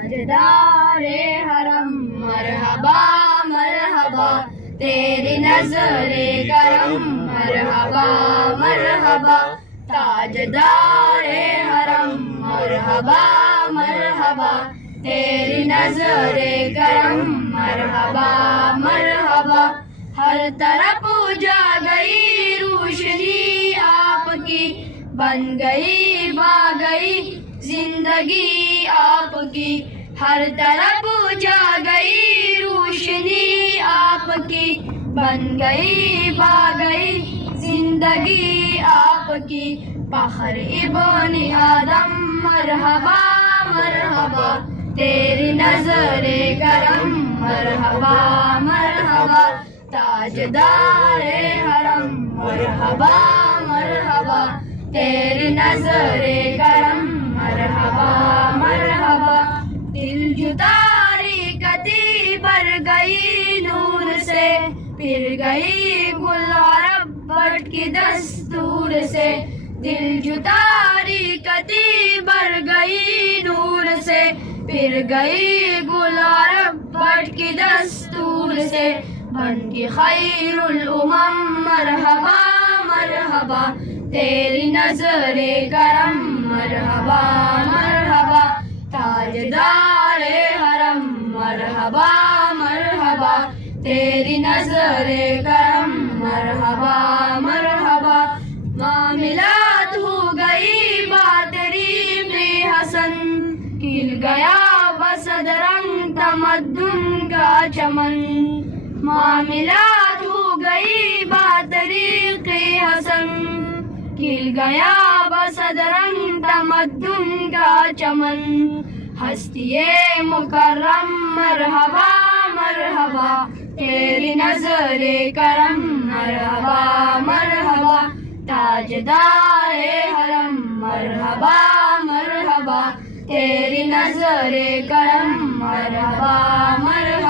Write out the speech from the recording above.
تاجدار حرم مرحبا مرحبا، تیری نظر کرم مرحبا مرحبا، تاجدار حرم مرحبا مرحبا، تیری نظر کرم مرحبا مرحبا، ہر طرف جا گئی روشنی آپ کی، بن گئی با گئی زندگی آپ کی، ہر طرف جا گئی روشنی آپ کی، بن گئی با گئی زندگی آپ کی، فخر ابن آدم مرحبا مرحبا، تیری نظر کرم مرحبا مرحبا، تاجدار حرم مرحبا مرحبا، تیری نظر کرم مرحبا مرحبا، دل جو تاریکتی بھر گئی نور سے، پھر گئی گل عرب بٹ کی دستور سے، دل جو تاریکتی بھر گئی نور سے، پھر گئی گل عرب بٹ کی دستور سے، بن کی خیر الامم مرحبا مرحبا، تیری نظر کرم مرحبا مرحبا، تاجدار حرم مرحبا مرحبا، تیری نظر کرم مرحبا مرحبا، معاملات ہو گئی باتری میں حسن، کھل گیا بسد رنگ تمدن کا چمن، معاملات ہو گئی باتری کے حسن، کھل گیا بسد رنگ تمدن کا چمن، ہستی مکرم مرحبا مرحبا، تیری نظر کرم مرحبا مرحبا، تاجدار حرم مرحبا مرحبا، تیری نظر کرم مرحبا مرحبا۔